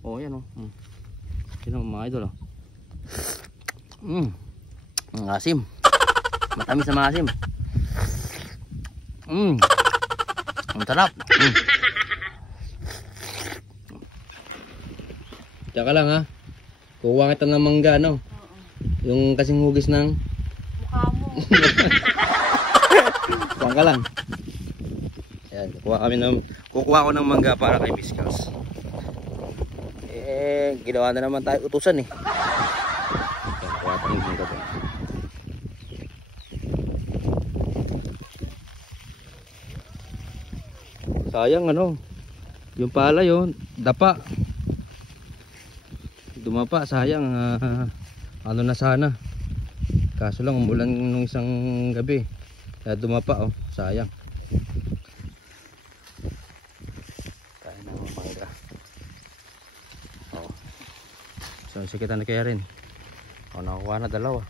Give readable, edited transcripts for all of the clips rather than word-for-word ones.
Oh, yan oh. Yan mga idol oh. Ang asim. Matamis na maasim. Ang sarap. Tsaka lang ha. Kuha kita ng mangga no. Yung kasing hugis ng mukha mo. Kuha ka lang. Ayan, kukuha ko ng mangga para kay Miss Kels. Ginawa na naman tayo utusan eh. Kuha tayo ng mangga. Sayang ano. Yung pala yun, dapa. Dumapa, sayang. Ano na sana. Kaso lang umulan nung isang gabi. Kaya dumapa oh, sayang. Kaya na mga mangga. Oh. So kita na kaya rin. Oh, nakakuha na dalawa.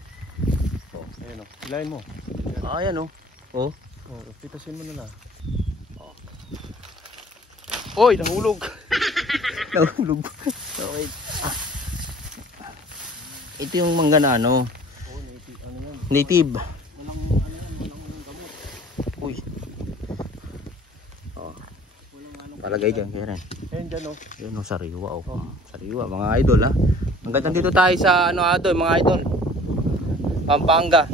Oh, ayan oh. Hilahin mo. Ayan oh. Oh. Oh, pitasin mo na lang. Oh. Oy, nahulog. Nahulog. Okay. Ito yung mangga na ano. Oh, native. Ano yan? Native. Walang ano yan, walang gamot. Uy. Oh. Walang ano. Palagay dyan, kaya rin. Ayan dyan oh. Yun oh, sariwa oh. Sariwa, mga idol ha. Hanggang dito tayo sa ano idol, mga idol. Pampanga.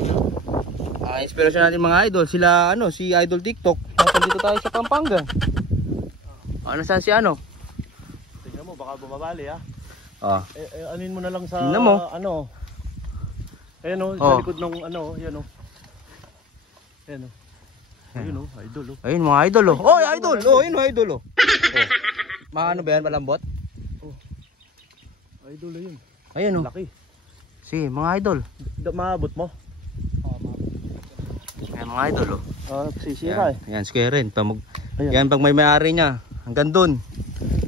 Inspirasyon natin mga idol. Sila ano, si Idol TikTok. Hanggang dito tayo sa Pampanga. Ano saan si ano? Tingnan mo, baka bumabali ha. Ah. Anin mo na lang sa mo. ano. Ayan oh, sa likod ng ano, yan oh. Ayan oh. Ayun oh, idol oh. Ayun mga idol oh. Oh, idol. Oh, ayun oh, idol oh. Maano ba yan, malambot? Oh. Idol oh yun. Ayun oh. Laki. Si mga idol. Maabot mo? Ayan mga idol oh. Sisira eh. Yan, square rin. Yan pag may may-ari niya. Hanggang dun.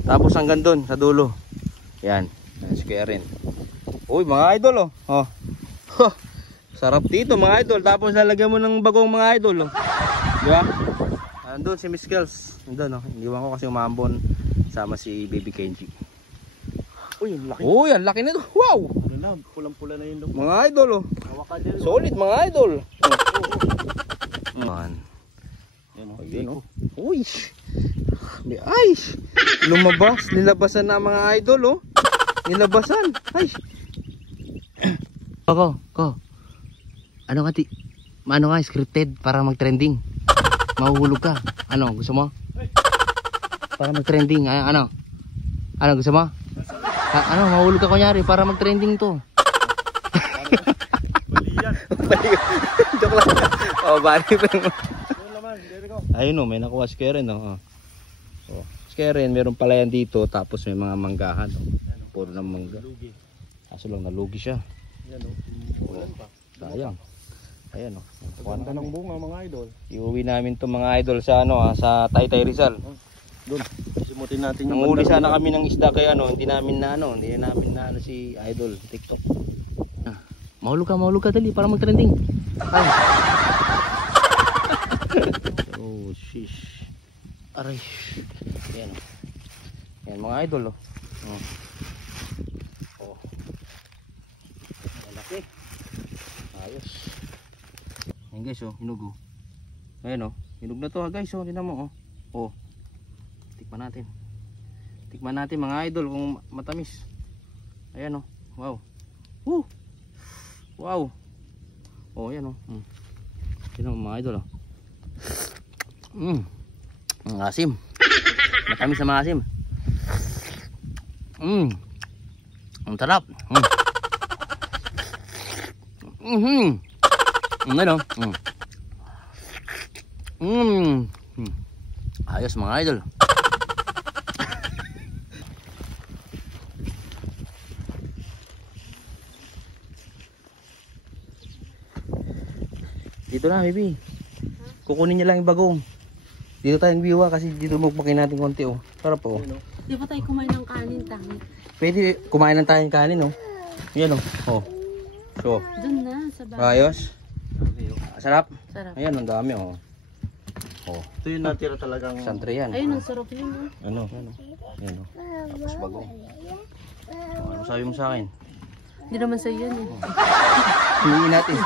Tapos hanggang dun sa dulo. Yan. Yan, square rin. Uy, mga idol oh. Oh. Huh. Sarap dito mga idol. Tapos lalagyan mo ng bagong mga idol oh. Di ba? Andun si Miss Kels. Andun oh. Iniwan ko kasi umambon sama si Baby Kenji. Uy, ang laki. Uy, ang laki nito. Wow! Ano na, pulang-pula na yung look. Mga idol oh. Hawak ka dyan. Solid mga idol. Man. Yan oh. Ayun oh. Uy. Ay. Lumabas, nilabasan na mga idol oh. Nilabasan. Ay. Ko. Ano nga scripted para mag-trending. Mahuhulog ka. Ano, gusto mo? Para mag-trending. Ano? Ano gusto mo? Ano, mahulog ka kunyari para mag-trending to. Baliyan. Joke lang. Oh, bali pa. Yun naman, there we go. Ayun oh, may nakuha si Karen oh. Oh, si Karen, meron pala yan dito tapos may mga manggahan oh. Puro ng mangga. Lugi. Kaso lang nalugi siya. Yan oh. Ulan pa. Sayang. Ayan oh. Ganda ng bunga mga idol. Iuwi namin to mga idol sa ano sa Taytay Rizal. Doon. Simutin natin yung Nanguli sana kami ng isda kaya ano, hindi namin na ano si Idol TikTok. Mahulog ka dali para mag-trending. Ay. Oh, shish. Aray. Yan. Yan mga idol oh. Oh. Malaki. Ayos. Ayan guys oh, hinog oh. Ayan oh, hinog na to guys oh, tingnan mo oh. Oh. Tikman natin mga idol kung matamis. Ayan oh. Wow. Woo. Wow. Oh, ayan oh. Tingnan mo mga idol oh. Ang asim. Matamis na maasim. Ang sarap. Ano? Ayos mga idol. Dito na, baby. Kukunin niya lang yung bagong. Dito tayong biwa kasi dito magpakin natin konti oh. Sarap oh. Di ba tayo kumain ng kanin tangi? Pwede kumain lang tayong kanin oh. Yan oh. Oh. So, Doon na sa bahay. ayos. Sarap. Sarap. Ayan, ang dami oh. Oh, Ito yung natira talagang santre yan. Ayun, ang sarap yun. Ano? Yan oh. Tapos bagong. Ano sabi mo sa akin? Hindi naman sa'yo yan eh. Hingin natin.